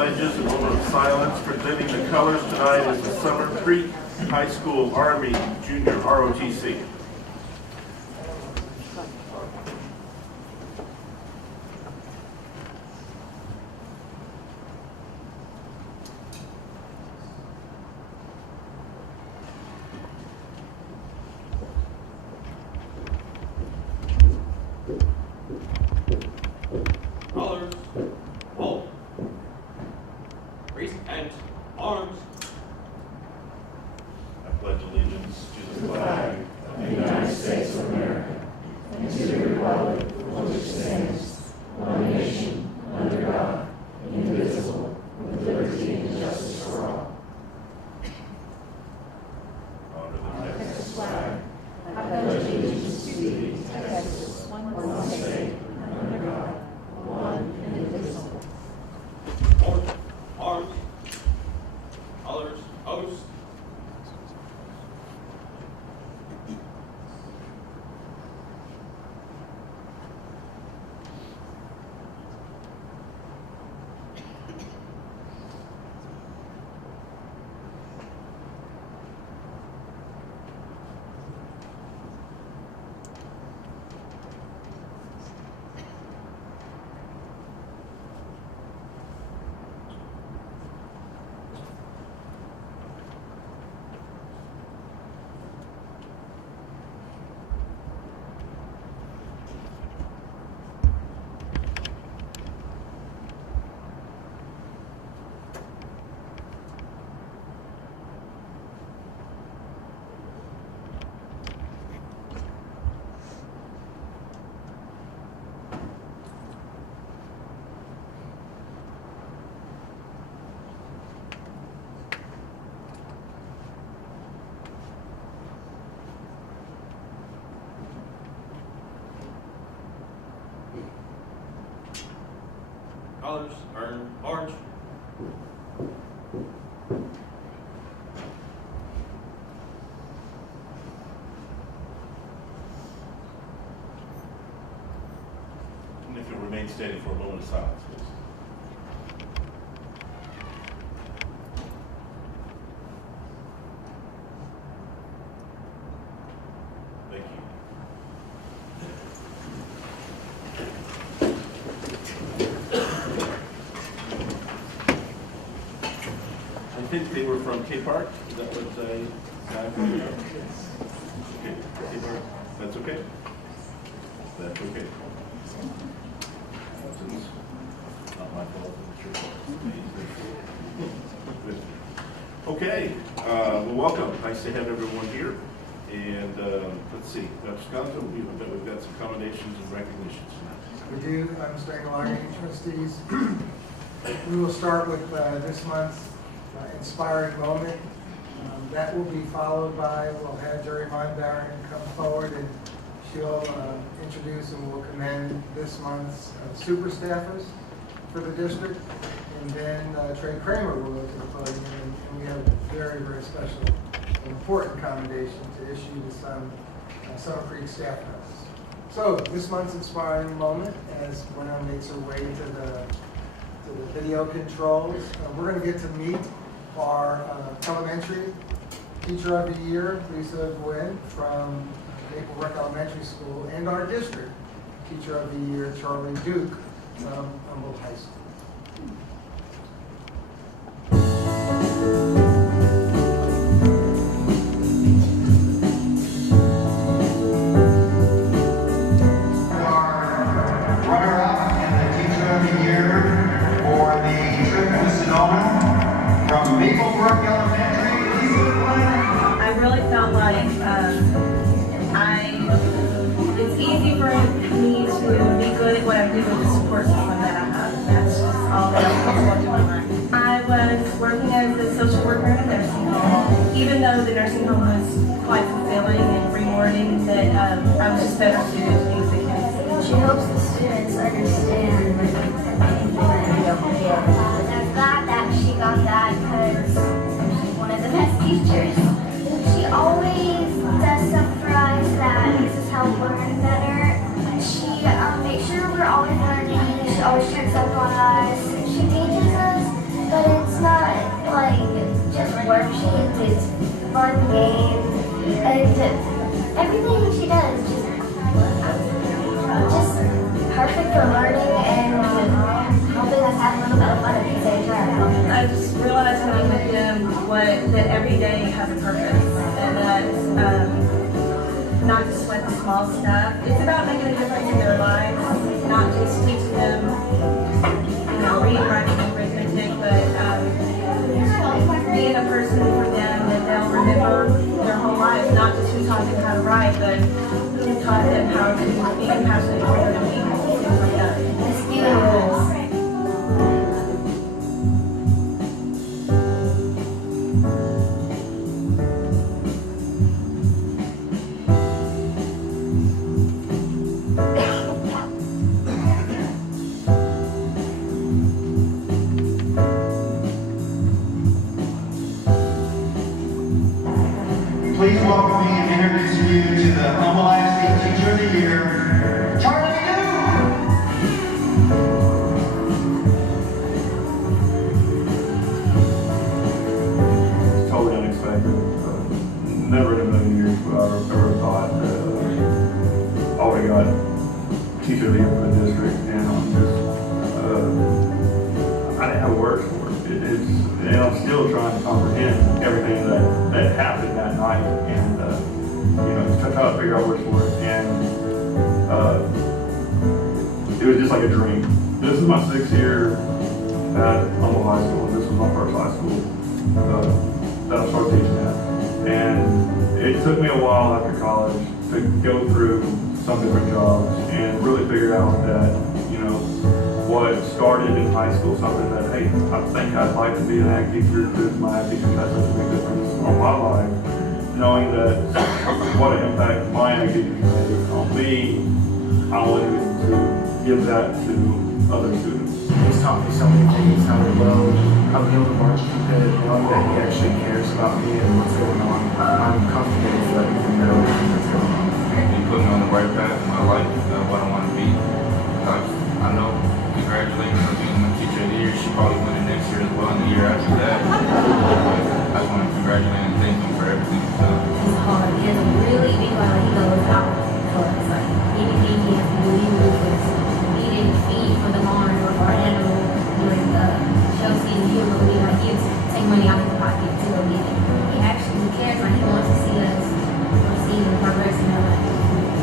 Pledges, a moment of silence. Presenting the colors tonight is the Summer Creek High School Army Junior ROTC. Colors, hold. Raise and arms. I pledge allegiance to the flag of the Colors are large. And if you'll remain standing for a moment of silence, please. Thank you. I think they were from K Park. Is that what they? Okay, K Park. That's okay. That's okay. It's not my fault. It's your fault. Okay. Well, welcome. Nice to have everyone here. And let's see, Dr. Scott, we've got some commendations and recognitions tonight. We do, Mr. Engelhardt, trustees. We will start with this month's inspiring moment. That will be followed by, we'll have Jerry Weinbauer come forward and she'll introduce and will commend this month's super staffers for the district. And then Trey Kramer will go to the podium and we have a very, very special and important commendation to issue to some Summer Creek staff members. So this month's inspiring moment, as Gwenna makes her way to the video controls, we're going to get to meet our elementary teacher of the year, Lisa Gwynn from Maple Brook Elementary School, and our district teacher of the year, Charlie Duke from Humboldt High School. I really felt like it's easy for me to be good at what I do with the support system that I have. That's just all that I'm going to do in life. I was working as a social worker in a nursing home. Even though the nursing home was quite fulfilling and rewarding, that I was just better suited to be with the kids. She helps the students understand I'm glad that she got that because she's one of the best teachers. She always does stuff for us that makes us help learn better. She makes sure we're always learning. She always checks up on us. She teaches us, but it's not like just worksheets. It's fun games. And everything she does just perfect for learning and helping us have a little bit of fun at the same time. I just realized when I'm with them that every day has a purpose, and that not just sweat the small stuff. It's about making a difference in their lives, not just teaching them, reading, writing, and arithmetic, but being a person for them that they'll remember their whole lives, not just who taught them how to write, but who taught them how to be compassionate toward other people, things like that. It's beautiful. Please welcome me and introduce you to the Humboldt ISD Teacher of the Year, Charlie Duke. Totally unexpected. Never in a million years would I ever thought that I would have got teacher of the year for the district, and I'm just I didn't have words for it. And I'm still trying to comprehend everything that happened that night, and just try to figure out words for it. And it was just like a dream. This is my 6th year at Humboldt High School, and this was my first high school that I started teaching at. And it took me a while after college to go through some different jobs and really figure out that, what started in high school, something that, hey, I think I'd like to be an ag teacher because my ag teacher has such a big difference on my life. Knowing that what an impact my ag teacher made on me, I wanted to give that to other students. He's taught me so many things, how to build a marching pit, knowing that he actually cares about me and what's going on. I'm comfortable with letting him know what's going on. He put me on the right path in my life, what I want to be. I know, congratulations on being my teacher of the year. She probably win it next year as well, and the year after that. I just want to congratulate and thank him for everything he's done. It's hard. He has a really big heart. He goes out for us. Like anything he has to do, he moves. He didn't feed for the barn or for our animal during the show season. He'll go get like he'll take money out of his pocket to go get it. He actually cares, like he wants to see us succeed and progress in our life.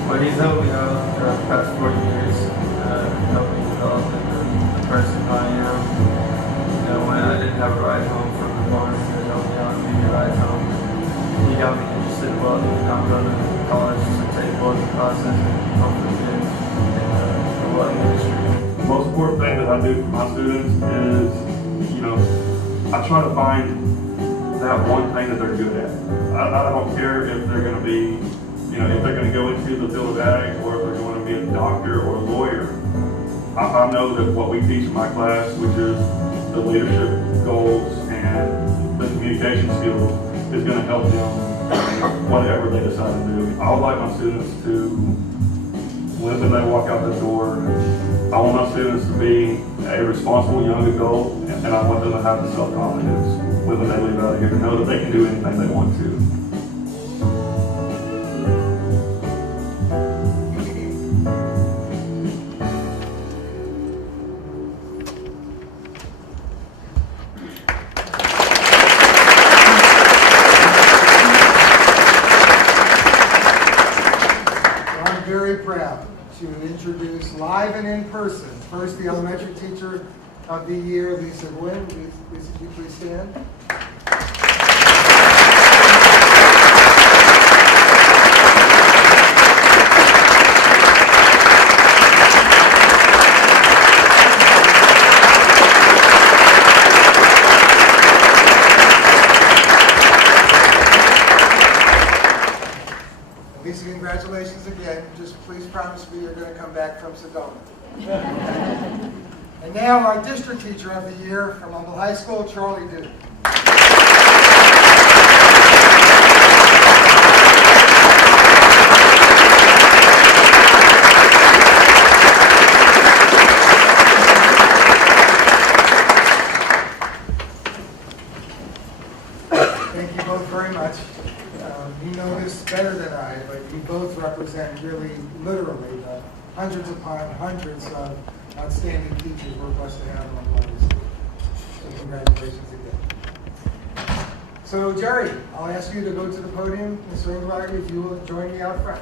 But he's helped me out throughout the past 4 years, helped me develop into the person I am. You know, when I didn't have a ride home from the barn, he would help me out and give me a ride home. He got me interested in welding, and I'm going to college to take welding classes and hopefully get in the welding industry. The most important thing that I do for my students is, I try to find that one thing that they're good at. I don't care if they're going to be, if they're going to go into the field of ag or if they're going to be a doctor or a lawyer. I know that what we teach in my class, which is the leadership goals and the communication skills, is going to help them whatever they decide to do. I would like my students to, when they walk out the door, I want my students to be a responsible young adult, and I want them to have the self-confidence when they leave out of here to know that they can do anything they want to. I'm very proud to introduce live and in person, first the elementary teacher of the year, Lisa Gwynn. Lisa, could you please stand? Lisa, congratulations again. Just please promise me you're going to come back from Sedona. And now our district teacher of the year from Humble High School, Charlie Duke. Thank you both very much. You know this better than I, but you both represent really, literally, the hundreds upon hundreds of outstanding teachers we're blessed to have on the school. So congratulations again. So Jerry, I'll ask you to go to the podium. Mr. Overrider, if you will join me out front.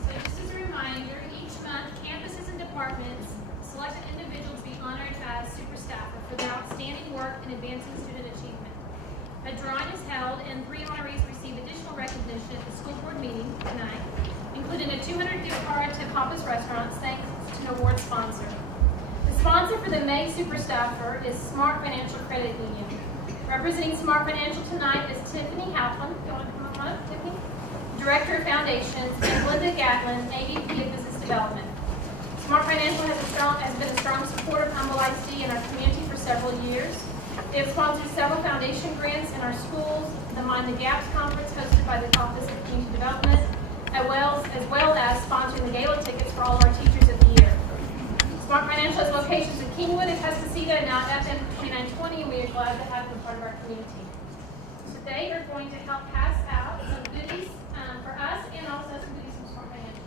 So just as a reminder, each month, campuses and departments select an individual to be honored as super staffer for their outstanding work in advancing student achievement. A drawing is held and 3 honorees receive additional recognition at the school board meeting tonight, including a $200 gift card to Papa's Restaurants thanks to an award sponsor. The sponsor for the May Super Staffer is Smart Financial Credit Union. Representing Smart Financial tonight is Tiffany Halpin. You want to come up, Tiffany? Director of Foundations, and Linda Gatlin, AVP of Business Development. Smart Financial has been a strong supporter of Humble ISD in our community for several years. They have sponsored several foundation grants in our schools, the Mind the Gaps Conference hosted by the Office of Community Development, as well as sponsoring the gala tickets for all of our teachers of the year. Smart Financial has locations in Kingwood and Tuscaloosa and now FM 2920, and we are glad to have them part of our community. So they are going to help pass out some goodies for us and also some goodies from Smart Financial.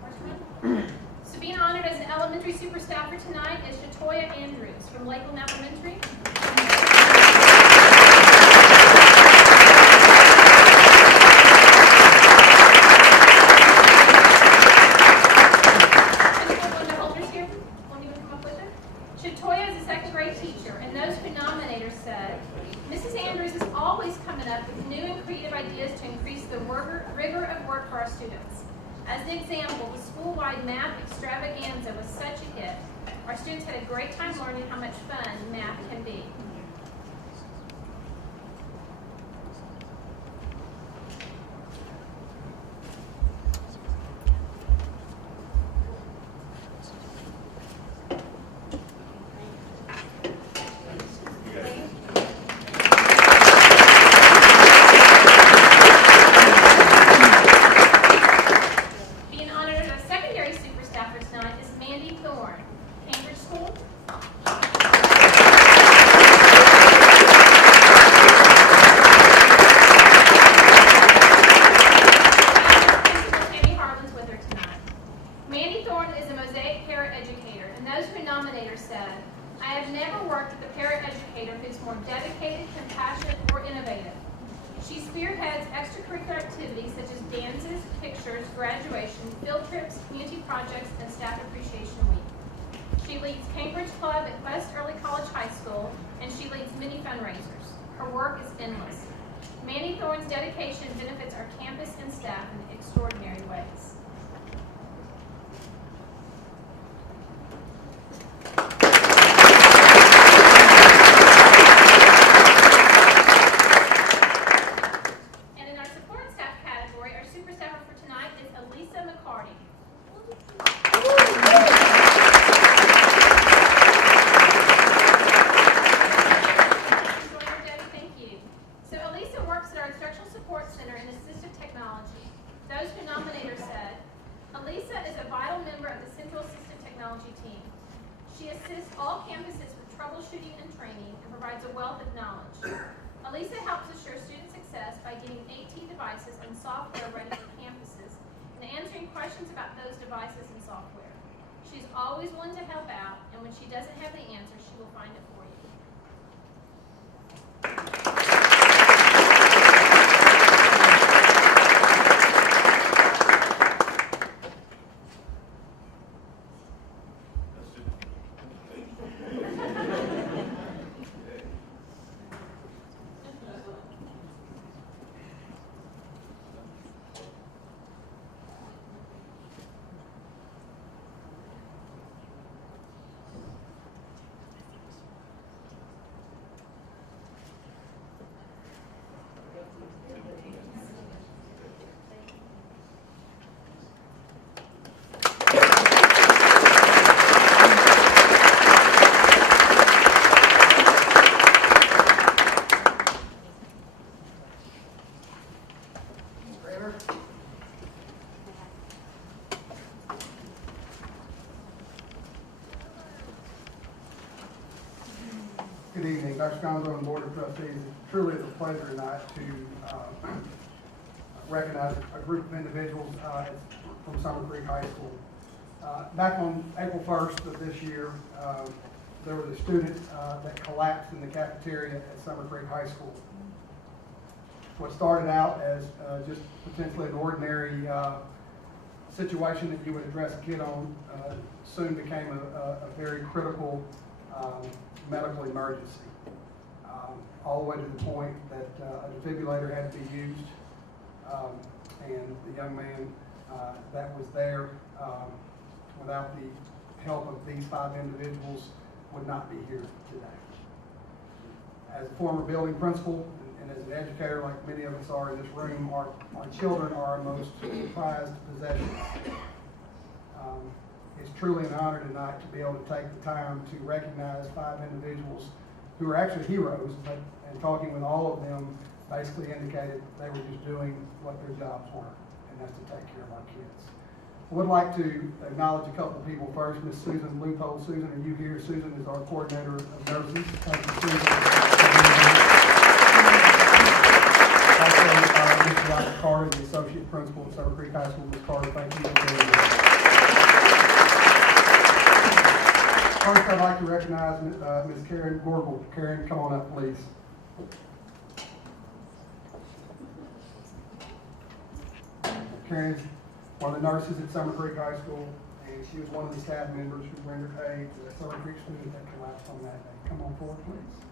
First one. So being honored as an elementary super staffer tonight is Shatoya Andrews from Lakeland Elementary. Shatoya is a second grade teacher, and those who nominate her said, Mrs. Andrews is always coming up with new and creative ideas to increase the rigor of work for our students. As an example, the school-wide math extravaganza was such a hit. Our students had a great time learning how much fun math can be. more dedicated, compassionate, or innovative. She spearheads extracurricular activities such as dances, pictures, graduation, field trips, community projects, and Staff Appreciation Week. She leads Cambridge Club at West Early College High School, and she leads many fundraisers. Her work is endless. Manny Thorne's dedication benefits our campus and staff in extraordinary ways. And in our support staff category, our super staffer for tonight is Elisa McCarty. Thank you. So Elisa works at our Instructional Support Center in Assistive Technology. Those who nominate her said, Elisa is a vital member of the Central Assistive Technology team. She assists all campuses with troubleshooting and training and provides a wealth of knowledge. Elisa helps assure student success by getting AT devices and software ready for campuses and answering questions about those devices and software. She's always willing to help out, and when she doesn't have the answer, she will find it for you. Good evening, Dr. Sconzo and Board of Trustees. It truly is a pleasure tonight to recognize a group of individuals from Summer Creek High School. Back on April 1st of this year, there was a student that collapsed in the cafeteria at Summer Creek High School. What started out as just potentially an ordinary situation that you would address a kid on soon became a very critical medical emergency, all the way to the point that a defibrillator had to be used, and the young man that was there without the help of these 5 individuals would not be here today. As a former building principal and as an educator, like many of us are in this room, our children are our most prized possessions. It's truly an honor tonight to be able to take the time to recognize 5 individuals who are actually heroes, and talking with all of them basically indicated they were just doing what their jobs were, and that's to take care of our kids. I would like to acknowledge a couple of people first. Miss Susan Luthold. Susan, are you here? Susan is our coordinator of nurses. Thank you, Susan. Also, Mr. Dr. Carter, the associate principal at Summer Creek High School. Ms. Carter, thank you for being here. First, I'd like to recognize Ms. Karen Gorble. Karen, come on up, please. Karen's one of the nurses at Summer Creek High School, and she was one of the staff members who rendered aid to the Summer Creek student that collapsed on that day. Come on forward, please.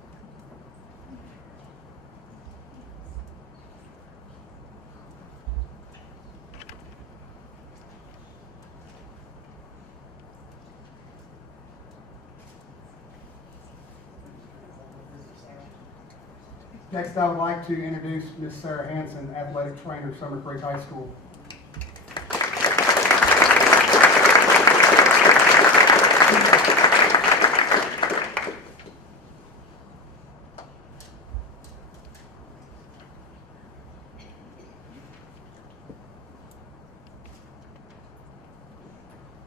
Next, I would like to introduce Ms. Sarah Hanson, athletic trainer, Summer Creek High School.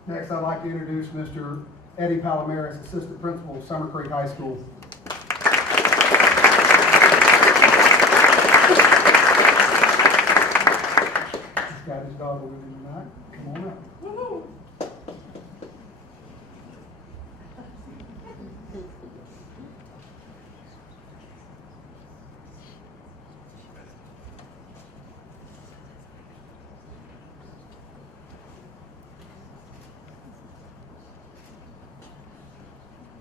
Next, I'd like to introduce Mr. Eddie Palomares, assistant principal of Summer Creek High School. Got his daughter with him tonight. Come on up. Woo-hoo.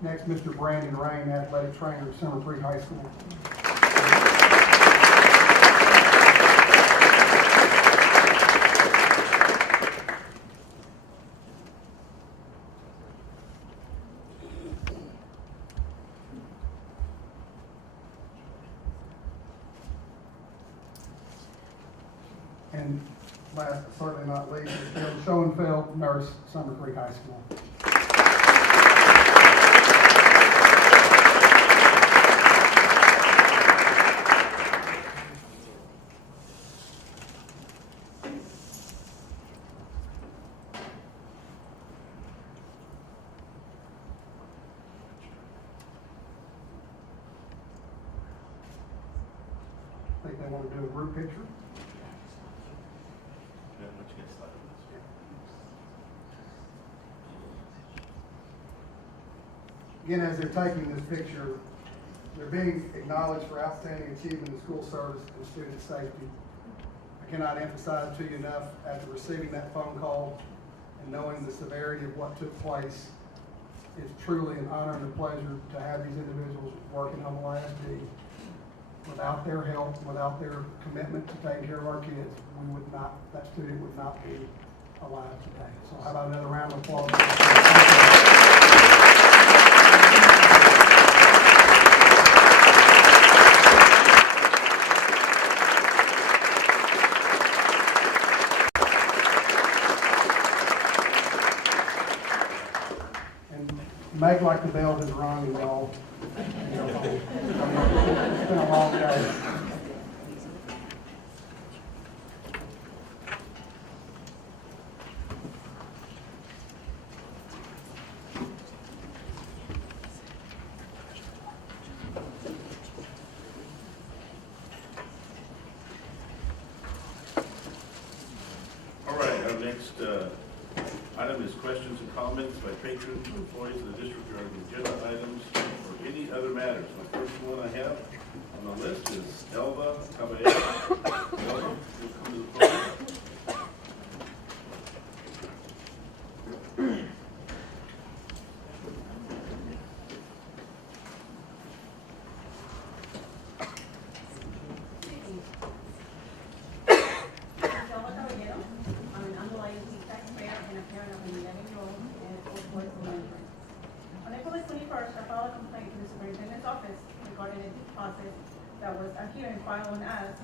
Next, Mr. Brandon Rain, athletic trainer at Summer Creek High School. And last but certainly not least, is Bill Schoenfeld, nurse, Summer Creek High School. I think they want to do a group picture. Again, as they're taking this picture, they're being acknowledged for outstanding achievement in school service and student safety. I cannot emphasize to you enough, after receiving that phone call and knowing the severity of what took place, it's truly an honor and a pleasure to have these individuals working on the ISD. Without their help, without their commitment to taking care of our kids, we would not, that student would not be alive today. So how about another round of applause? And make like the bell has rung and y'all go home. It's been a long day. All right, our next item is questions and comments by patrons or employees of the district regarding agenda items or any other matters. The first one I have on the list is Elva Caballero. Elva, you'll come to the podium. I'm an underlying taxpayer and a parent of an 11-year-old and 4 boys and one girl. On April 21st, I filed a complaint to the superintendent's office regarding a due process that was a hearing filed on us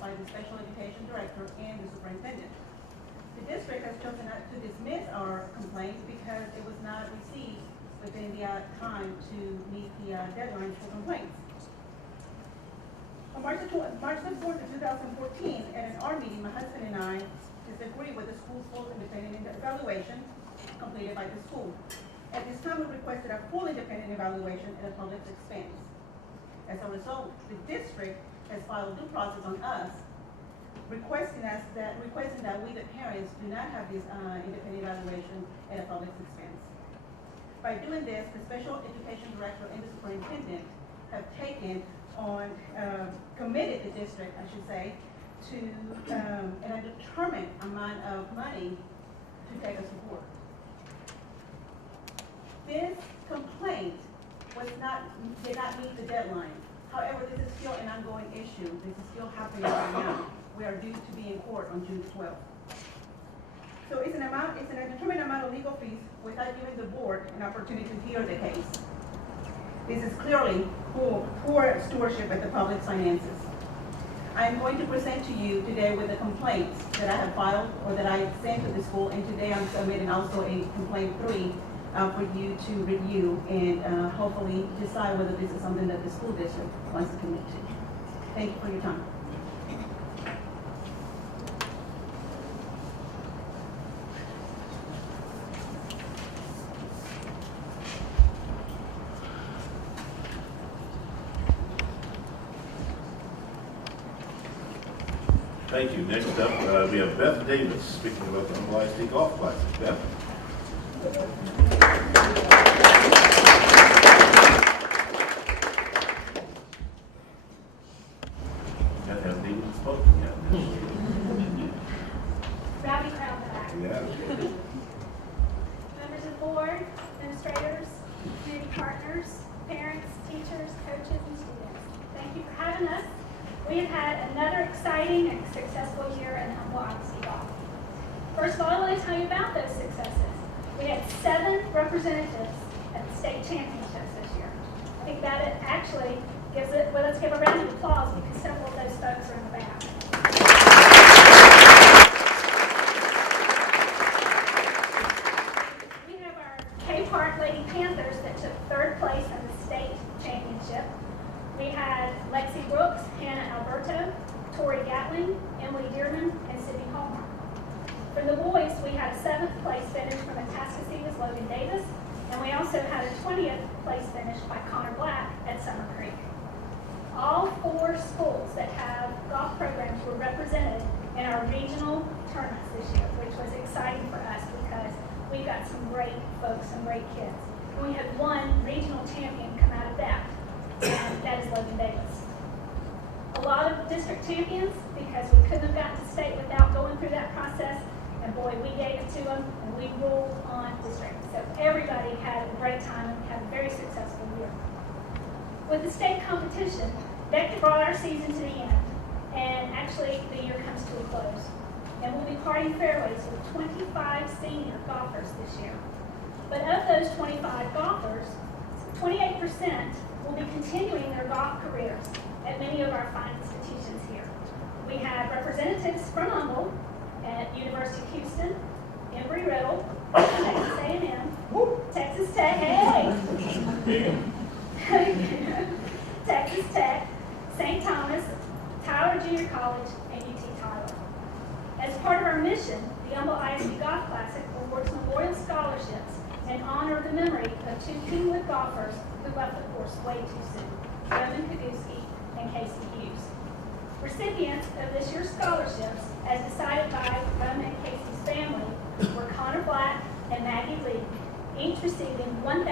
by the special education director and the superintendent. The district has chosen not to dismiss our complaint because it was not received within the time to meet the deadline for complaints. On March the 4th of 2014, at an R meeting, my husband and I disagreed with the school's full independent evaluation completed by the school. At this time, we requested a full independent evaluation at a public expense. As a result, the district has filed due process on us, requesting that we, the parents, do not have this independent evaluation at a public expense. By doing this, the special education director and the superintendent have taken on, committed the district, I should say, to a determined amount of money to take us to court. This complaint did not meet the deadline. However, this is still an ongoing issue. This is still happening right now. We are due to be in court on June 12th. So it's a determined amount of legal fees without giving the board an opportunity to hear the case. This is clearly poor stewardship of the public's finances. I am going to present to you today with the complaints that I have filed or that I sent to the school, and today I'm submitting also a complaint 3 for you to review and hopefully decide whether this is something that the school district wants to commit to. Thank you for your time. Thank you. Next up, we have Beth Davis speaking about the Humble ISD golf classic. Beth? That hasn't even spoken yet. Rowdy crowd back. Yeah. Members of the board, administrators, community partners, parents, teachers, coaches, and students. Thank you for having us. We have had another exciting and successful year in Humboldt ISD golf. First of all, I want to tell you about those successes. We had 7 representatives at the state championships this year. I think that it actually gives it, well, let's give a round of applause because several of those folks are in the back. We have our K-Park Lady Panthers that took 3rd place in the state championship. We had Lexi Brooks, Hannah Alberto, Tori Gatling, Emily Dearman, and Sydney Hallmark. For the boys, we had a 7th place finish from Atascocita's Logan Davis, and we also had a 20th place finish by Connor Black at Summer Creek. All 4 schools that have golf programs were represented in our regional tournaments this year, which was exciting for us because we've got some great folks, some great kids. And we had 1 regional champion come out of that, and that is Logan Davis. A lot of district champions because we couldn't have gotten to state without going through that process, and boy, we gave it to them, and we ruled on district. So everybody had a great time and had a very successful year. With the state competition, that brought our season to the end, and actually the year comes to a close. And we'll be parting fairways with 25 senior golfers this year. But of those 25 golfers, 28% will be continuing their golf careers at many of our fine institutions here. We have representatives from Humboldt at University of Houston, Embry-Riddle, Texas A&M, Texas Tech, hey! Texas Tech, St. Thomas, Tyler Junior College, and UT Tyler. As part of our mission, the Humboldt ISD Golf Classic awards memorial scholarships in honor of the memory of 2 Kingwood golfers who left the course way too soon, Roman Kudusky and Casey Hughes. Recipients of this year's scholarships, as decided by Roman and Casey's family, were Connor Black and Maggie Lee, each receiving $1,000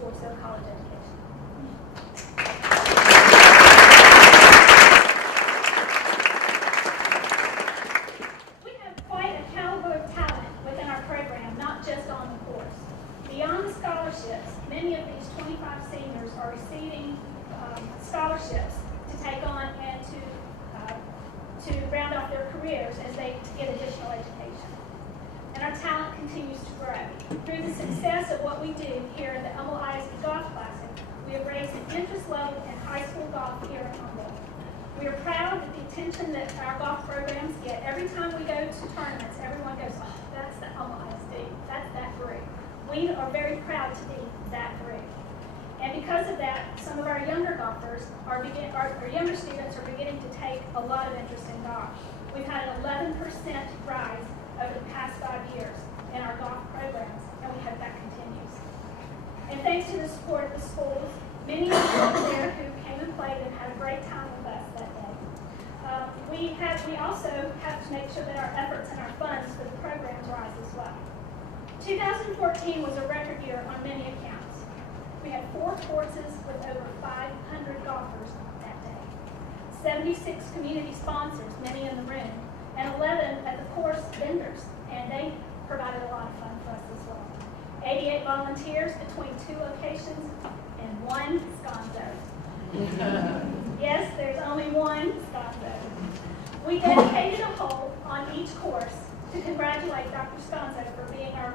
towards their college education. We have quite a caliber of talent within our program, not just on the course. Beyond the scholarships, many of these 25 seniors are receiving scholarships to take on and to round off their careers as they get additional education. And our talent continues to grow. Through the success of what we do here at the Humboldt ISD Golf Classic, we have raised the interest level in high school golf here at Humboldt. We are proud that the attention that our golf programs get. Every time we go to tournaments, everyone goes, oh, that's the Humboldt ISD, that's that group. We are very proud to be that group. And because of that, some of our younger golfers, our younger students are beginning to take a lot of interest in golf. We've had an 11% rise over the past 5 years in our golf programs, and we hope that continues. And thanks to the support of the schools, many of you there who came and played and had a great time with us that day. We also have to make sure that our efforts and our funds for the programs rise as well. 2014 was a record year on many accounts. We had 4 courses with over 500 golfers that day, 76 community sponsors, many in the room, and 11 at the course vendors, and they provided a lot of fun for us as well. 88 volunteers between 2 locations and 1 sconzo. Yes, there's only 1 sconzo. We dedicated a hole on each course to congratulate Dr. Sconzo for being our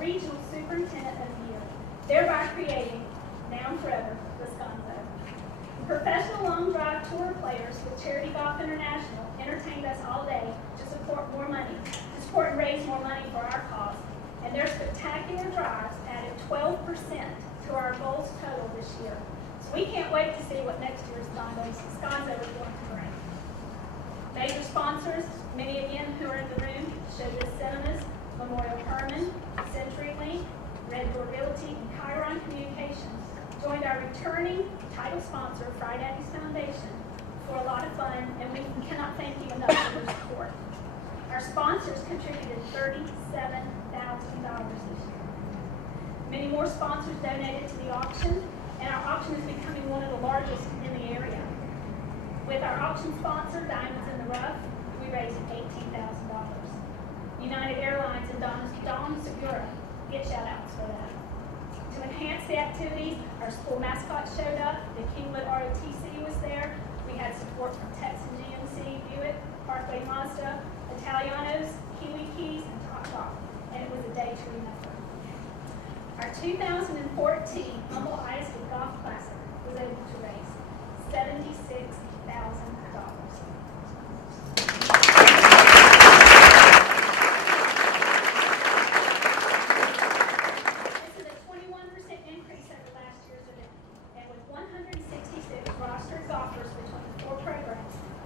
regional superintendent of the year, thereby creating, now and forever, the Sconzo. Professional long drive tour players with Charity Golf International entertained us all day to support and raise more money for our cause, and their spectacular drives added 12% to our goals total this year. So we can't wait to see what next year's Sconzo is going to bring. Major sponsors, many again who are in the room, Show This Cinemas, Memorial Herman, CenturyLink, Red Door Realty, and Chiron Communications joined our returning title sponsor, Friday Daddy's Foundation, for a lot of fun, and we cannot thank you enough for your support. Our sponsors contributed $37,000 this year. Many more sponsors donated to the auction, and our auction is becoming one of the largest in the area. With our auction sponsor, Diamonds in the Rough, we raised $18,000. United Airlines and Dawn Segura get shout outs for that. To enhance the activities, our school mascot showed up, the Kingwood ROTC was there, we had support from Texas GMC, Buick, Parkway Mazda, Italianos, Kiwi Keys, and Top Golf, and it was a day to remember. Our 2014 Humble ISD Golf Classic was able to raise $76,000.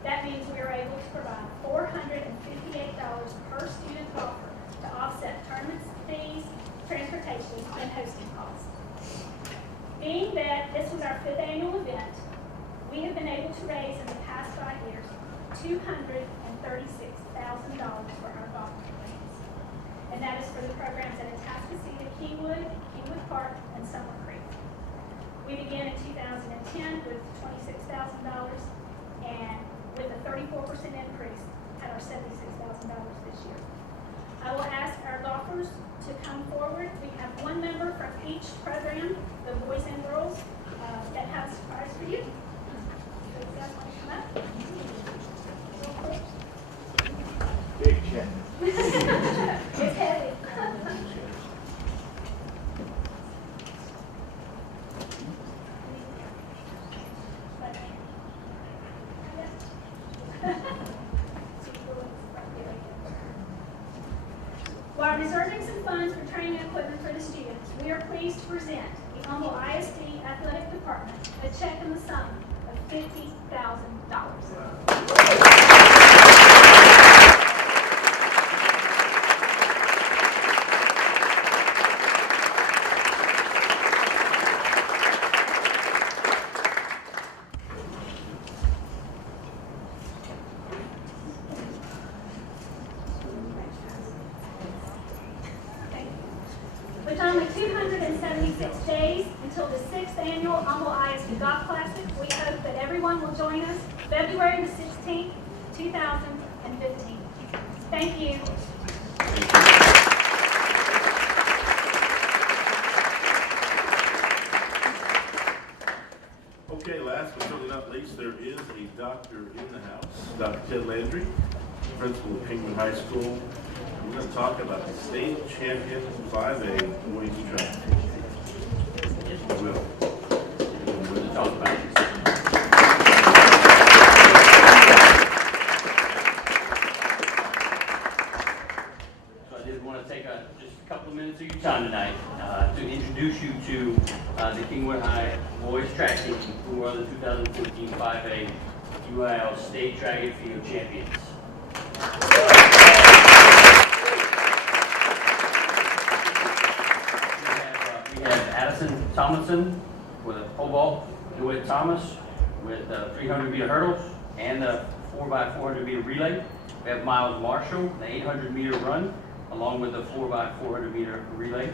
That means we are able to provide $458 per student golfer to offset tournament fees, transportation, and hosting costs. Being that this was our 5th annual event, we have been able to raise in the past 5 years $236,000 for our golf programs. And that is for the programs at Atascocita, Kingwood, Kingwood Park, and Summer Creek. We began in 2010 with $26,000, and with a 34% increase at our $76,000 this year. I will ask our golfers to come forward. We have one member from each program, the boys and girls, that have a surprise for you. So you guys want to come up? Big check. It's heavy. While reserving some funds for training equipment for the students, we are pleased to present the Humble ISD Athletic Department a check in the sum of $50,000. With only 276 days until the 6th annual Humble ISD Golf Classic, we hope that everyone will join us February the 16th, 2015. Thank you. Okay, last but certainly not least, there is a doctor in the house, Dr. Ted Landry, principal of Kingwood High School. We're going to talk about the state champion 5A boys track. Will. We'll talk about it. So I did want to take just a couple of minutes of your time tonight to introduce you to the Kingwood High boys track team, who are the 2014 5A UIL State Track and Field Champions. We have Addison Tomlinson with a pole vault, Dewitt Thomas with 300-meter hurdles and the 4x400-meter relay. We have Miles Marshall, the 800-meter run, along with the 4x400-meter relay.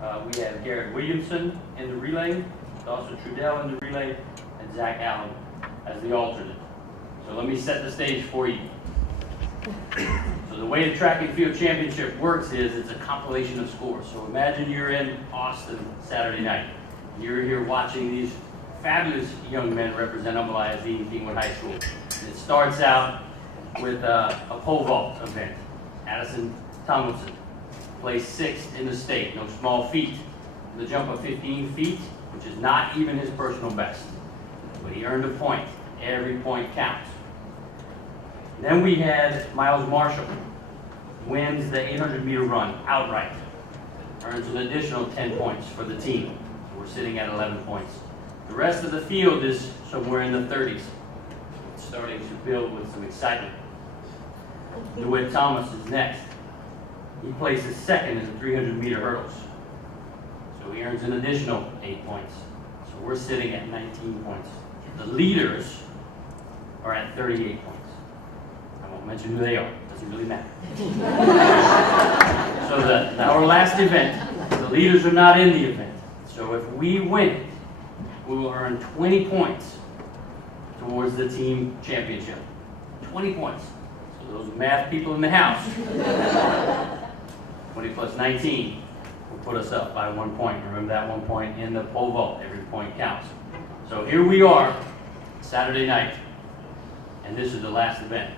We have Garrett Williamson in the relay, Dawson Trudell in the relay, and Zach Allen as the alternate. So let me set the stage for you. So the way the track and field championship works is it's a compilation of scores. So imagine you're in Austin Saturday night. You're here watching these fabulous young men represent Humble ISD and Kingwood High School. And it starts out with a pole vault event. Addison Tomlinson placed 6th in the state, no small feat. The jump of 15 feet, which is not even his personal best. But he earned a point. Every point counts. Then we had Miles Marshall, wins the 800-meter run outright. Earns an additional 10 points for the team. So we're sitting at 11 points. The rest of the field is somewhere in the 30s. It's starting to build with some excitement. DeWitt Thomas is next. He places 2nd in the 300-meter hurdles. So he earns an additional 8 points. So we're sitting at 19 points. The leaders are at 38 points. I won't mention who they are. It doesn't really matter. So our last event, the leaders are not in the event. So if we win it, we will earn 20 points towards the team championship. 20 points. So those math people in the house, 20 plus 19, will put us up by 1 point. Remember that 1 point in the pole vault. Every point counts. So here we are, Saturday night, and this is the last event.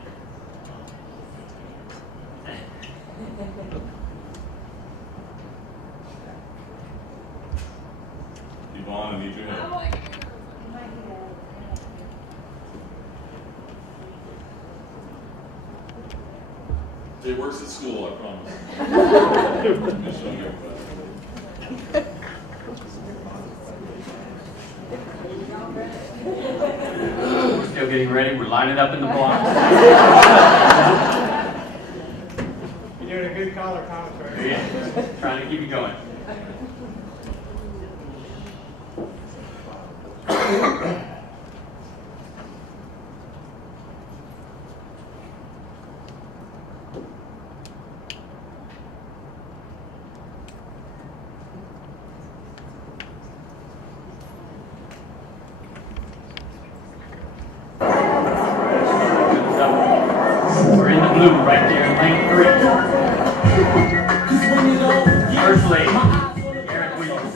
Yvonne, I need your help. It works at school, I promise. Let me show you everybody. We're still getting ready. We're lining up in the block. You're doing a good color commentary. Yeah, trying to keep you going. We're in the blue right there in lane 3. First lane, Eric Williams.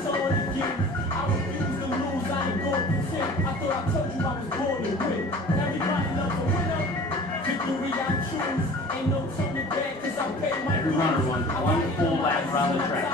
Every runner runs one full lap around the track.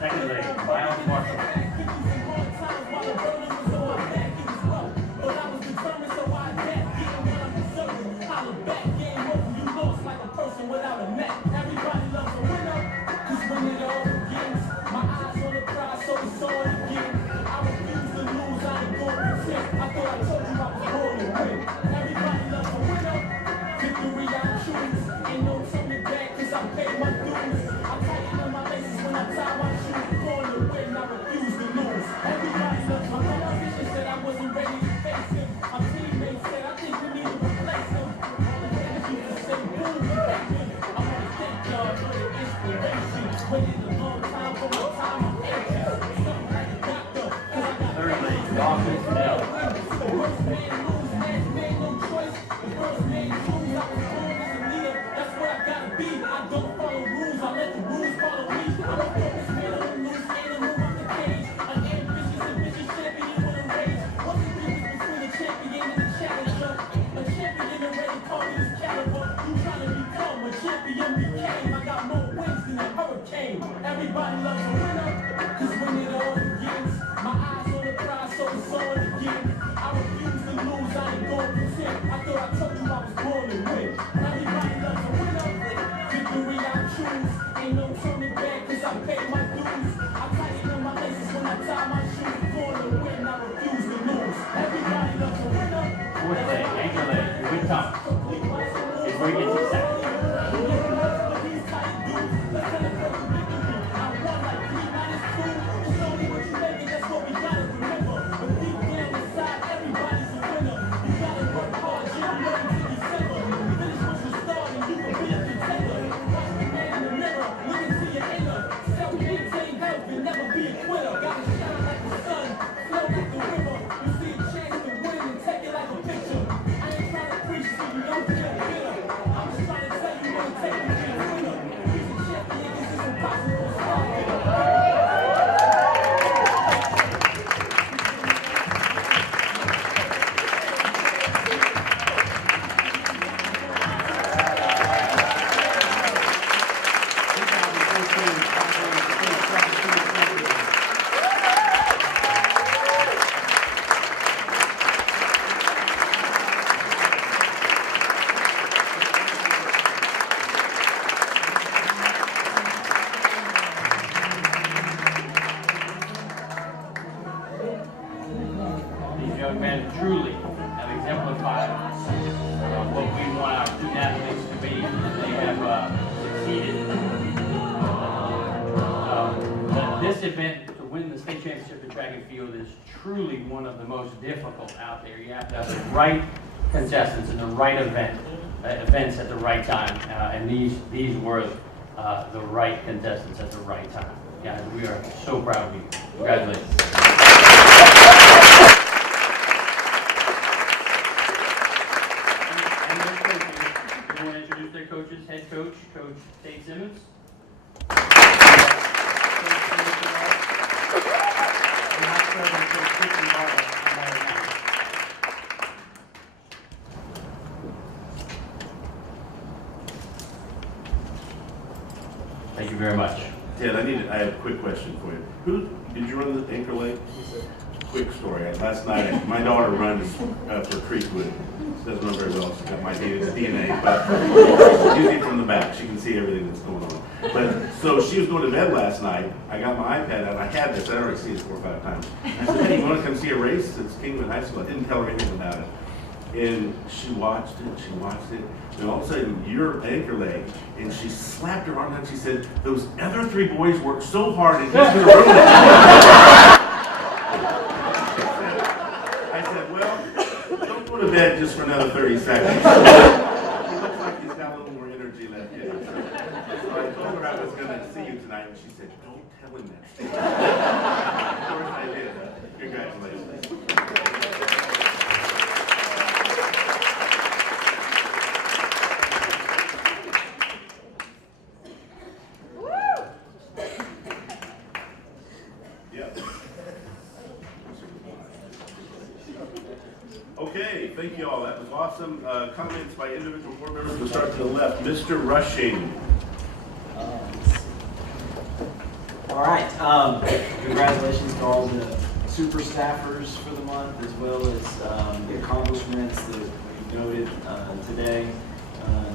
Second lane, Miles Marshall. Third lane, Dawson Snell. Everybody loves a winner, 'cause when it all begins, my eyes on the prize, so it's on again. I refuse to lose, I ain't going to pretend. I thought I told you I was born to win. Everybody loves a winner, victory I choose. Ain't no turning back, 'cause I paid my dues. I tighten up my laces when I tie my shoes. Born to win, I refuse to lose. Everybody loves a winner. Fourth lane, anchor lane, with Thomas. Is where he gets excited. I'm just trying to event, to win the state championship in track and field, is truly one of the most difficult out there. You have to have the right contestants in the right events at the right time, and these were the right contestants at the right time. Guys, we are so proud of you. Congratulations. And their coaches, we want to introduce their coaches. Head coach, Coach Tate Simmons. Thank you very much. Ted, I have a quick question for you. Did you run the Anchor Lake? Quick story. Last night, my daughter runs for Creekwood. Doesn't run very well. She's got my DNA, but usually from the back, she can see everything that's going on. But so she was going to bed last night. I got my iPad out. I had this. I'd already seen it 4 or 5 times. I said, "Hey, you want to come see a race? It's Kingman High School." I didn't tell her anything about it. And she watched it, and all of a sudden, your Anchor Leg, and she slapped her arm down, she said, "Those other 3 boys worked so hard, and he's going to ruin it." I said, "Well, don't go to bed just for another 30 seconds. He looks like he's got a little more energy left in him." So I told her I was going to see you tonight, and she said, "Don't tell him that." Of course I did. Congratulations. Okay, thank you all. That was awesome. Comments by individual board members. We'll start to the left. Mr. Rushing. All right. Congratulations to all the super staffers for the month, as well as the accomplishments that we noted today.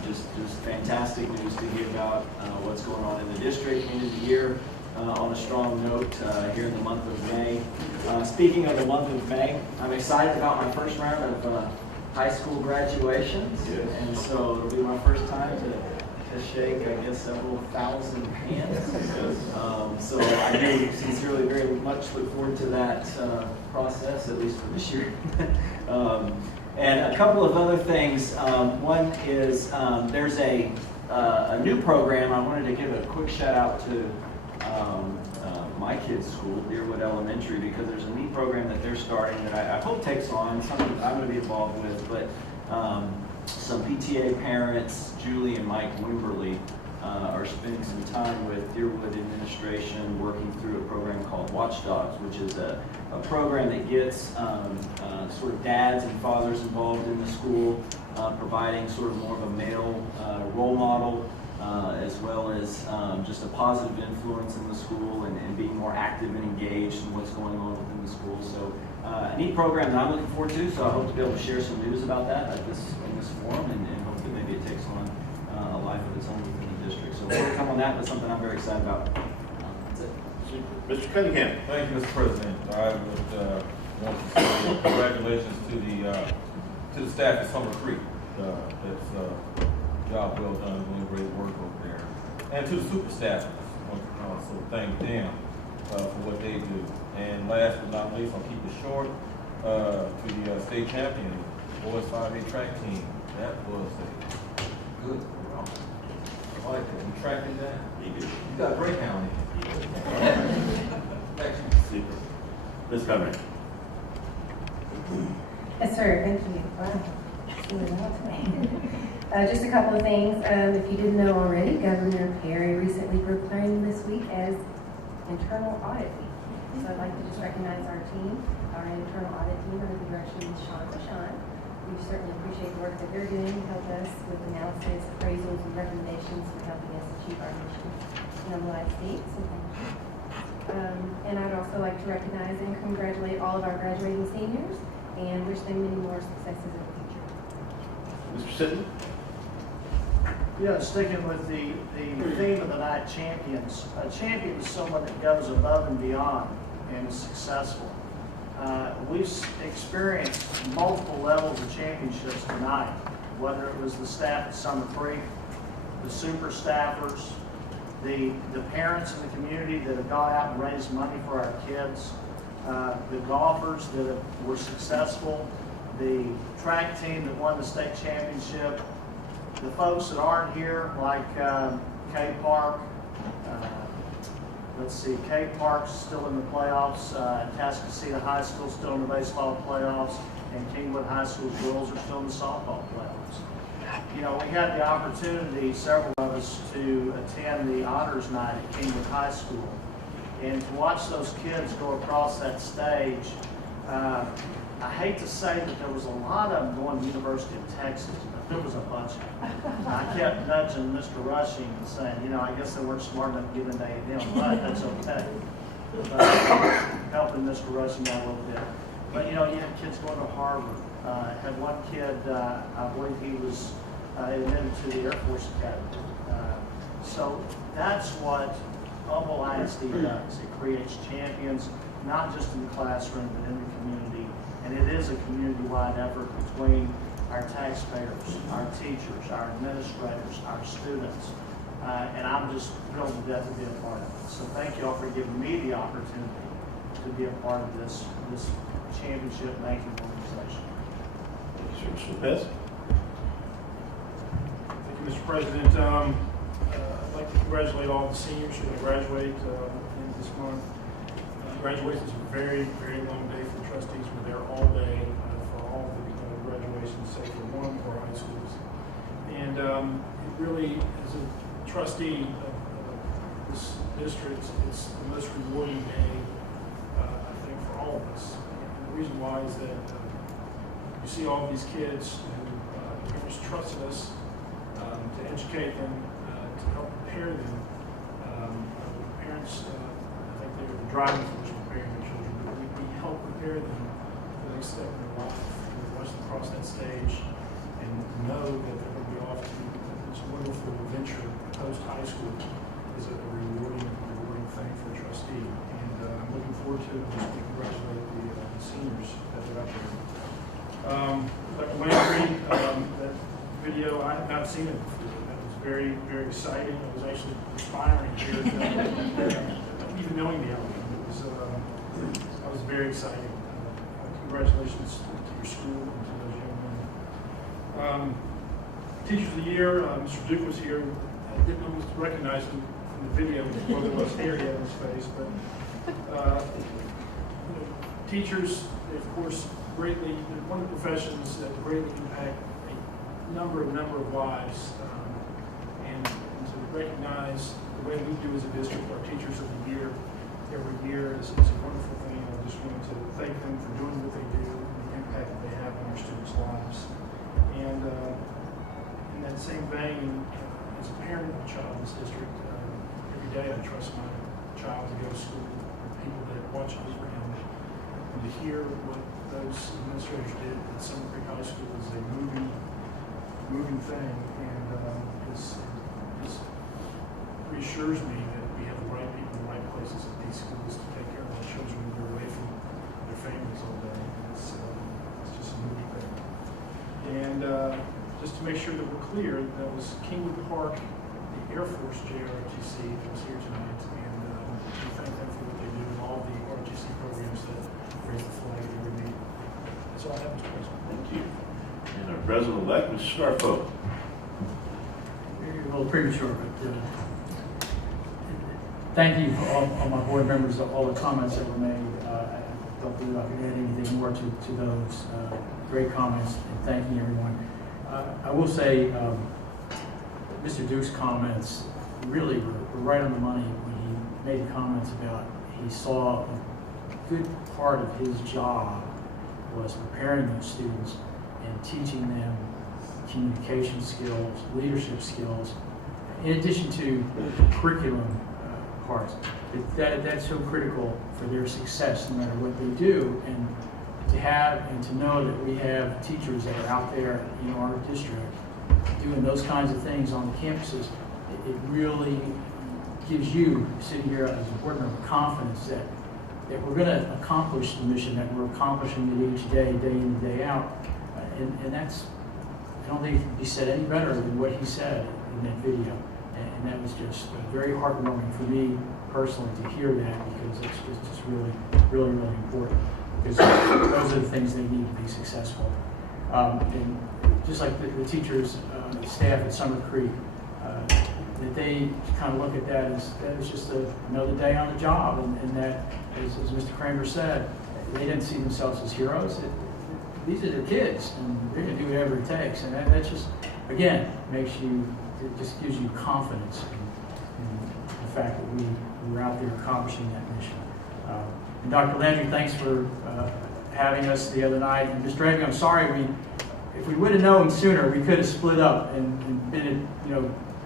Just fantastic news to hear about what's going on in the district, end of the year. On a strong note here in the month of May. Speaking of the month of May, I'm excited about my first round of high school graduations. Yes. And so it'll be my first time to shake, I guess, several thousand hands. So I do sincerely very much look forward to that process, at least for this year. And a couple of other things. One is there's a new program. I wanted to give a quick shout out to my kids' school, Deerwood Elementary, because there's a neat program that they're starting that I hope takes on, something that I'm going to be involved with, but some PTA parents, Julie and Mike Wimberly, are spending some time with Deerwood administration working through a program called Watchdogs, which is a program that gets sort of dads and fathers involved in the school, providing sort of more of a male role model, as well as just a positive influence in the school and being more active and engaged in what's going on within the school. So a neat program that I'm looking forward to, so I hope to be able to share some news about that in this forum, and hope that maybe it takes on a life of its own within the district. So more to come on that, but something I'm very excited about. That's it. Mr. Cunningham. Thank you, Mr. President. I would want to say congratulations to the staff at Summer Creek. That's job well done, doing great work over there. And to the super staff, I want to also thank them for what they do. And last but not least, I'll keep it short, to the state champion, boys 5A track team. That was a good run. I like that. You tracking that? You got Greyhound in. Thank you. Super. Ms. Conrad. Yes, sir. Thank you. Wow. Just a couple of things. If you didn't know already, Governor Perry recently proclaimed this week as Internal Audit Week. So I'd like to just recognize our team, our internal audit team under the direction of Sean. We certainly appreciate the work that they're doing to help us with analysis, appraisals, and recommendations for helping us achieve our mission in ISD. So thank you. And I'd also like to recognize and congratulate all of our graduating seniors and wish them many more successes in the future. Mr. Sitton. Yeah, sticking with the theme of the night, champions. A champion is someone that goes above and beyond and is successful. We've experienced multiple levels of championships tonight, whether it was the staff at Summer Creek, the super staffers, the parents in the community that have gone out and raised money for our kids, the golfers that were successful, the track team that won the state championship, the folks that aren't here, like K Park. Let's see, K Park's still in the playoffs, Tascasita High School still in the baseball playoffs, and Kingwood High School girls are still in the softball playoffs. You know, we had the opportunity, several of us, to attend the honors night at Kingwood High School. And to watch those kids go across that stage, I hate to say that there was a lot of them going to the University of Texas, but there was a bunch of them. I kept nudging Mr. Rushing and saying, you know, I guess they weren't smart enough to get into A&M, but that's okay. But helping Mr. Rushing out a little bit. But you know, you had kids going to Harvard. Had one kid, I believe he was admitted to the Air Force Academy. So that's what Humble ISD does. It creates champions, not just in the classroom, but in the community. And it is a community-wide effort between our taxpayers, our teachers, our administrators, our students. And I'm just thrilled to death to be a part of it. So thank you all for giving me the opportunity to be a part of this championship-making organization. Mr. Lopez? Thank you, Mr. President. I'd like to congratulate all the seniors who will graduate this month. Graduation is a very, very long day for trustees. We're there all day for all the graduations, say for one of our high schools. And it really, as a trustee of this district, it's the most rewarding day, I think, for all of us. And the reason why is that you see all these kids who parents trusted us to educate them, to help prepare them. Parents, I think they were the driving force for preparing their children, but we help prepare them for the next step in their life. We watch them cross that stage and know that they're going to be off to this wonderful adventure post-high school is a rewarding thing for a trustee. And I'm looking forward to it. I just want to congratulate the seniors that are out there. Dr. Landry, that video, I have not seen it before. That was very, very exciting. It was actually inspiring here. Even knowing the outcome, I was very excited. Congratulations to your school and to those young men. Teachers of the Year, Mr. Duke was here. I didn't almost recognize him from the video, whether it was hair he had on his face, but teachers, of course, greatly, they're one of the professions that greatly impact a number of lives, and to recognize the way we do as a district, our Teachers of the Year every year is a wonderful thing. I just wanted to thank them for doing what they do and the impact that they have on our students' lives. And in that same vein, as a parent of a child in this district, every day I trust my child to go to school, people that watch over him, and to hear what those administrators did at Summer Creek High School is a moving thing, and this reassures me that we have the right people in the right places at these schools to take care of our children when they're away from their families all day. It's just a moving thing. And just to make sure that we're clear, that was Kingwood Park, the Air Force JROTC that was here tonight, and we thank them for what they do and all the ROTC programs that raise the flag at every meeting. That's all I have, Mr. President. Thank you. And our President-elect, Mr. Scarfo. Maybe a little premature, but thank you for all my board members, all the comments that were made. I don't believe I can add anything more to those. Great comments, and thanking everyone. I will say, Mr. Duke's comments really were right on the money when he made comments about he saw a good part of his job was preparing those students and teaching them communication skills, leadership skills, in addition to the curriculum parts. That's so critical for their success no matter what they do, and to have and to know that we have teachers that are out there in our district doing those kinds of things on the campuses, it really gives you, sitting here as a board member, confidence that we're going to accomplish the mission, that we're accomplishing it each day, day in and day out. And that's, I don't think it can be said any better than what he said in that video. And that was just very heartwarming for me personally to hear that, because it's just really, really, really important, because those are the things they need to be successful. And just like the teachers, staff at Summer Creek, that they kind of look at that as just another day on the job, and that, as Mr. Kramer said, they didn't see themselves as heroes. These are the kids, and they're going to do whatever it takes, and that just, again, it just gives you confidence in the fact that we're out there accomplishing that mission. And Dr. Landry, thanks for having us the other night. And Mr. Edgar, I'm sorry, if we would have known sooner, we could have split up and been in,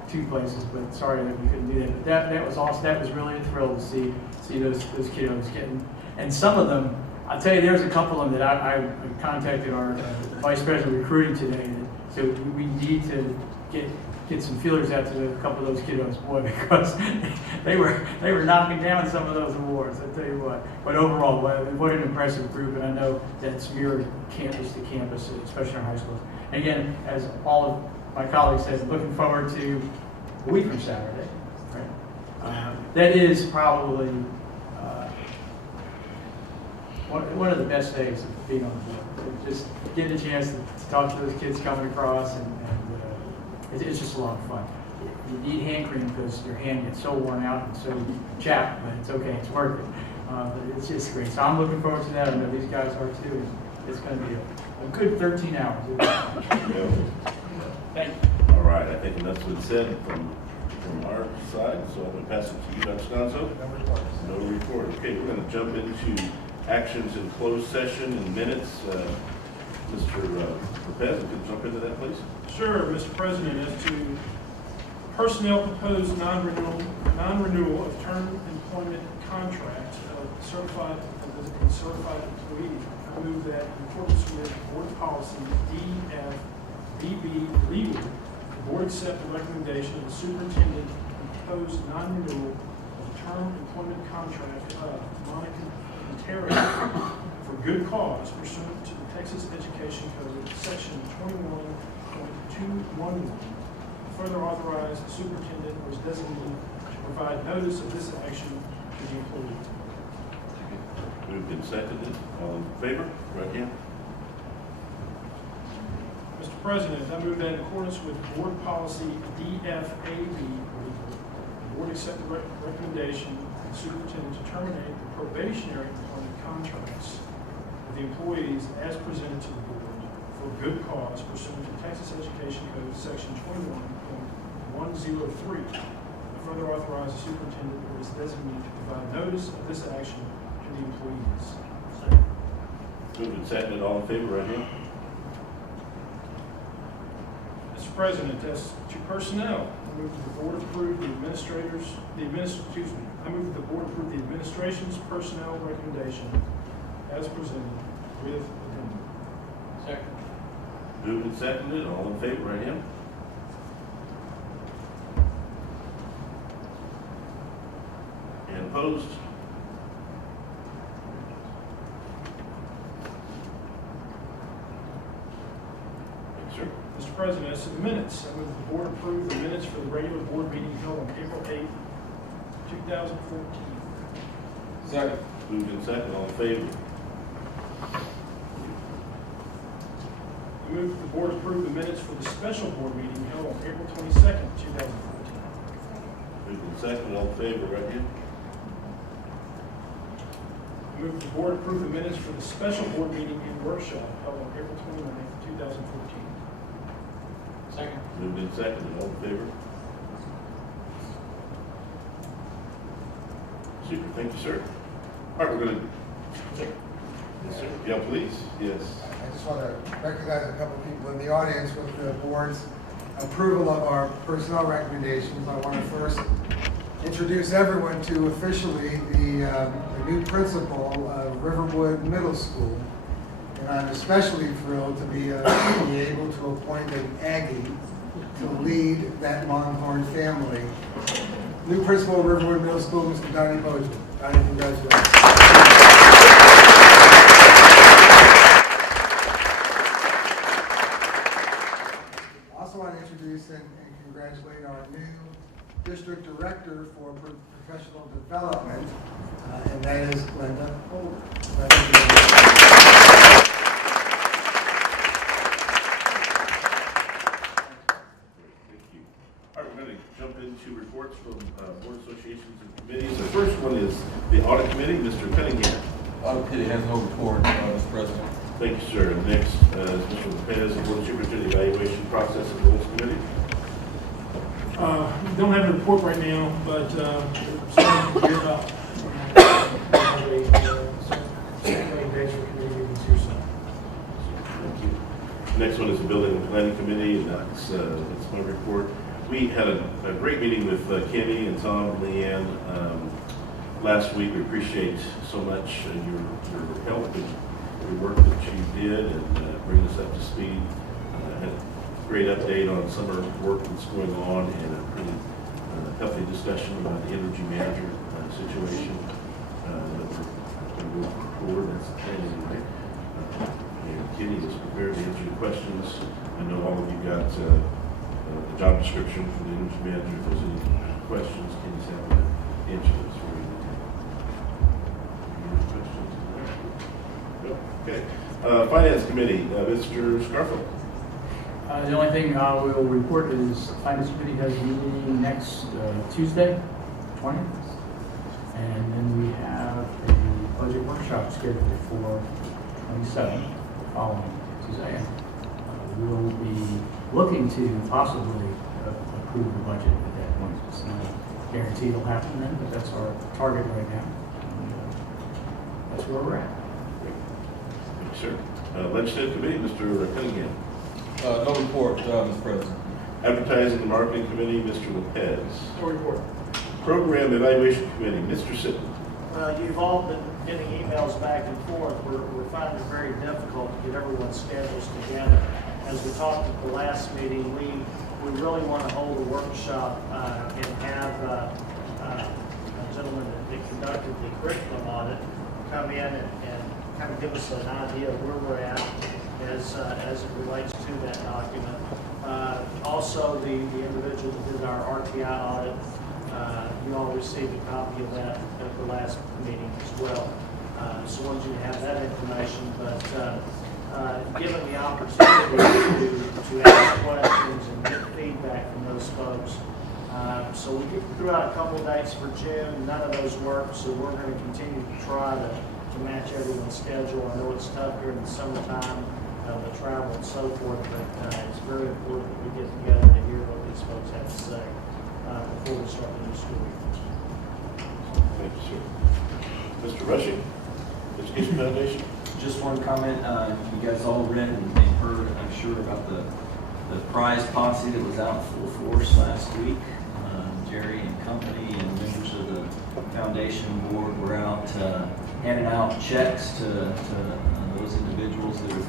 2 places, but sorry that we couldn't do that. But that was awesome. That was really a thrill to see those kiddos getting, and some of them, I'll tell you, there's a couple of them that I contacted our Vice President of Recruiting today, so we need to get some feelers out to a couple of those kiddos, boy, because they were knocking down some of those awards, I tell you what. But overall, what an impressive group, and I know that's mirrored campus to campus, especially in our high schools. And again, as all of my colleagues said, looking forward to a week from Saturday, right? That is probably one of the best days of being on the board. Just getting a chance to talk to those kids coming across, and it's just a lot of fun. You need hand cream because your hand gets so worn out and so chapped, but it's okay, it's worth it. But it's just great. So I'm looking forward to that. I know these guys are too. It's going to be a good 13 hours. Thank you. All right, I think enough's been said from our side, so I'm going to pass it to you, Dr. Sconzo. No report. Okay, we're going to jump into actions in closed session and minutes. Mr. Lopez, could you jump into that, please? Sure, Mr. President. As to personnel proposed non-renewal of term employment contract of certified employee, I move that in accordance with board policy DFBB legal, the board accept the recommendation of the superintendent and propose non-renewal of the term employment contract of Monica Terry for good cause pursuant to the Texas Education Code, section 21.211. Further authorize the superintendent or his designee to provide notice of this action to the employee. Moved and seconded. All in favor? Right hand. Mr. President, I move that in accordance with board policy DFAB, the board accept the recommendation of the superintendent to terminate the probationary employment contracts of the employees as presented to the board for good cause pursuant to Texas Education Code, section 21.103. Further authorize the superintendent or his designee to provide notice of this action to the employees. Moved and seconded. All in favor? Right hand. Mr. President, as to personnel, I move that the board approve the administration's personnel recommendation as presented with addendum. Second. Moved and seconded. All in favor? Right hand. And opposed? Mr. President, as to the minutes, I move that the board approve the minutes for the regular board meeting held on April 8th, 2014. Second. Moved and seconded. All in favor? I move that the board approve the minutes for the special board meeting held on April 22nd, 2014. Moved and seconded. All in favor? Right hand. I move that the board approve the minutes for the special board meeting and workshop held on April 29th, 2014. Second. Moved and seconded. All in favor? Super. Thank you, sir. All right, we're going to... Yes, sir. Yeah, please. Yes. I just want to recognize a couple of people in the audience with the board's approval of our personnel recommendations. I want to first introduce everyone to officially the new principal of Riverwood Middle School. And I'm especially thrilled to be able to appoint an Aggie to lead that Longhorn family. New principal of Riverwood Middle School, Mr. Donnie Bojan. Donnie, congratulations. I also want to introduce and congratulate our new District Director for Professional Development, and that is Linda Holder. All right, we're going to jump into reports from board associations and committees. The first one is the audit committee, Mr. Cunningham. Audit committee has no report, Mr. President. Thank you, sir. Next is Mr. Lopez, the board superintendent evaluation process and rules committee. Don't have a report right now, but something to hear about. Thank you. Next one is the building and planning committee, and that's my report. We had a great meeting with Kenny and Tom and Leanne last week. We appreciate so much your help and your work that you did and bring us up to speed. Had a great update on summer work that's going on and a pretty healthy discussion about the energy manager situation that we're going to move forward. That's the plan anyway. And Kenny is prepared to answer your questions. I know all of you got the job description for the energy manager. If there's any questions, Kenny's happy to answer those for you. Any questions? No? Okay. Finance committee, Mr. Scarfield. The only thing I will report is the Finance Committee has a meeting next Tuesday, 20th. And then we have a budget workshop scheduled for 27th, following Tuesday. We will be looking to possibly approve the budget at that point. It's not guaranteed it'll happen then, but that's our target right now. And, that's where we're at. Thank you, sir. Legislative committee, Mr. Cunningham. No report, Mr. President. Advertising and marketing committee, Mr. Lopez. No report. Program evaluation committee, Mr. Sitton. You've all been getting emails back and forth. We're finding it very difficult to get everyone's schedules together. As we talked at the last meeting, we really want to hold a workshop and have a gentleman that conducted the curriculum audit come in and kind of give us an idea of where we're at as it relates to that document. Also, the individual that did our RTI audit, you all received a copy of that at the last meeting as well. So I wanted you to have that information, but given the opportunity to ask questions and get feedback from those folks. So we threw out a couple of dates for June, none of those worked, so we're going to continue to try to match everyone's schedule. I know it's tough here in the summertime, the travel and so forth, but it's very important that we get together to hear what these folks have to say before we start the new school year. Thank you, sir. Mr. Rushing, Education Foundation. Just one comment. You guys all read and heard, I'm sure, about the prize posse that was out full force last week. Jerry and company and members of the foundation board were out handing out checks to those individuals that are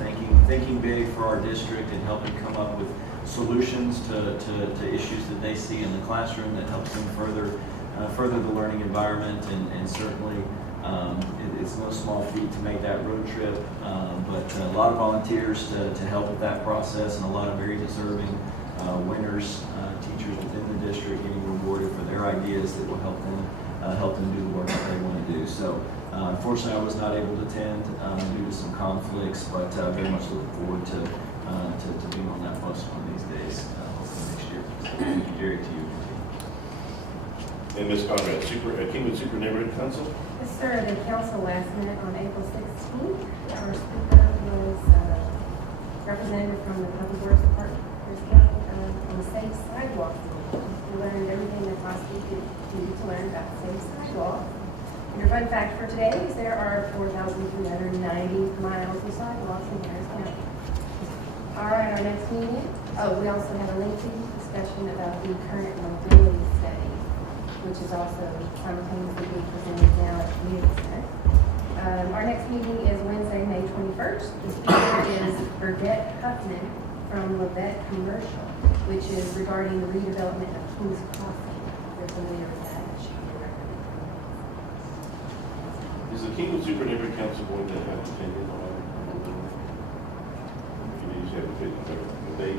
thinking big for our district and helping come up with solutions to issues that they see in the classroom that helps them further the learning environment, and certainly it's no small feat to make that road trip, but a lot of volunteers to help with that process, and a lot of very deserving winners, teachers within the district getting rewarded for their ideas that will help them do the work that they want to do. So unfortunately I was not able to attend due to some conflicts, but very much looking forward to being on that bus one of these days, hopefully next year. So thank you, Jerry, to you. And Ms. Conrad, Kingwood Super Neighborhood Council. Yes, sir. The council last met on April 16th. Our speaker was representative from the Public Works Department, Chris County, on the safe sidewalk. We learned everything that last week needed to learn about safe sidewalk. Your fun fact for today is there are 4,390 miles of sidewalks in Harris County. All right, our next meeting. Oh, we also had a lengthy discussion about the current mobility study, which is also simultaneously being presented now at the community center. Our next meeting is Wednesday, May 21st. The speaker is Burdette Huffman from Levette Commercial, which is regarding the redevelopment of Kings Crossing. If you're familiar with that, it should be a record. Is the Kingwood Super Neighborhood Council going to have opinion on it? You have opinion, but they.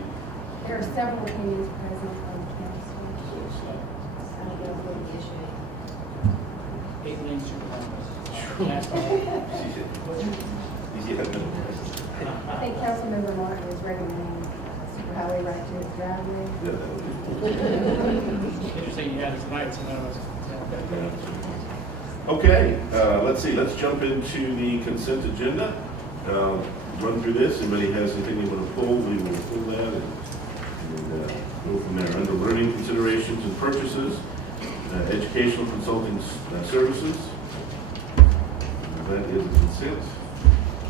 There are several opinions present on the council. So it's not. don't know what the issue is. 8 lanes to the I think Councilmember Martin is recommending super highway right to his driveway. Interesting you had it tonight, so now it's. Okay, let's see, let's jump into the consent agenda. Run through this. Anybody has anything they want to pull, we will pull that and go from there. Under learning considerations and purchases, educational consulting services. That is consent.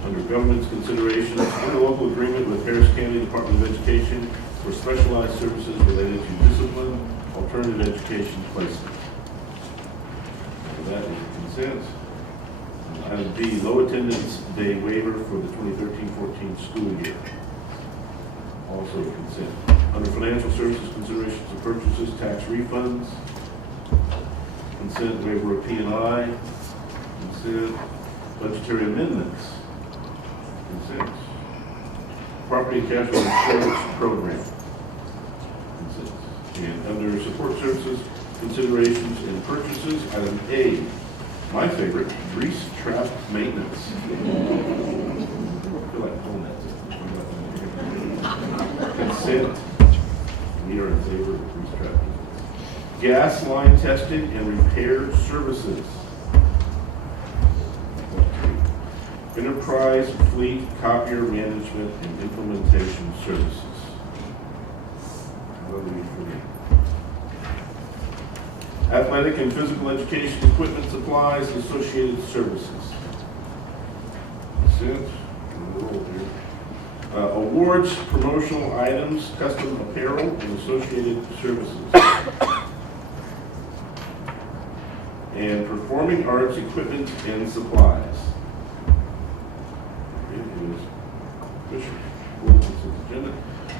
Under government's considerations, interlocal agreement with Harris County Department of Education for specialized services related to discipline, alternative education placement. That is consent. Item B, low attendance day waiver for the 2013-14 school year. Also consent. Under financial services considerations and purchases, tax refunds. Consent waiver of P&I. Consent. Budgetary amendments. Consent. Property and casualty insurance program. Consent. And under support services, considerations and purchases, item A, my favorite, grease trap maintenance. I feel like pulling that. Consent. We are in favor of grease trap maintenance. Gas line testing and repair services. Enterprise fleet copier management and implementation services. How do we forget? Athletic and physical education equipment supplies and associated services. Consent. Awards, promotional items, custom apparel, and associated services. And performing arts equipment and supplies.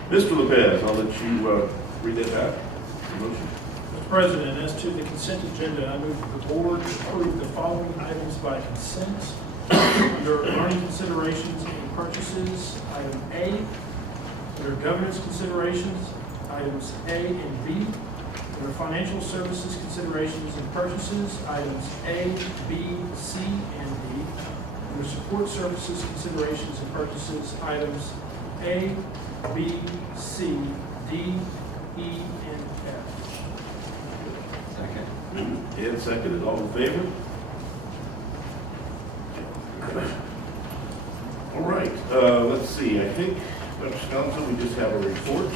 Mr. Lopez, I'll let you read that back. Motion. Mr. President, as to the consent agenda, I move that the board approve the following items by consent. Under learning considerations and purchases, item A. Under governance considerations, items A and B. Under financial services considerations and purchases, items A, B, C, and D. Under support services considerations and purchases, items A, B, C, D, E, and F. Second. And seconded. All in favor? All right. Let's see. I think, Dr. Scounson, we just have a report.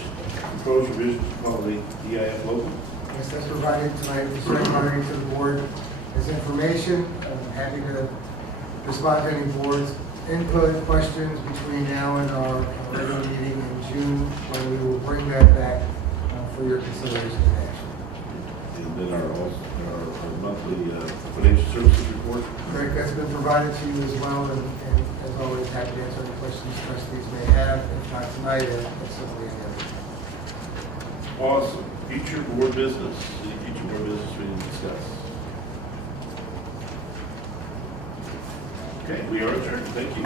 Proposed revisions to the DIF local. Yes, that's provided tonight for secretary to the board as information. I'm happy to respond to any board's input, questions between now and our regular meeting in June, when we will bring that back for your consideration and action. And then our monthly financial services report. Correct, that's been provided to you as well, and as always, happy to answer any questions trustees may have, if not tonight, it's simply any other. Awesome. Future board business. Any future board business we need to discuss? Okay, we are adjourned. Thank you.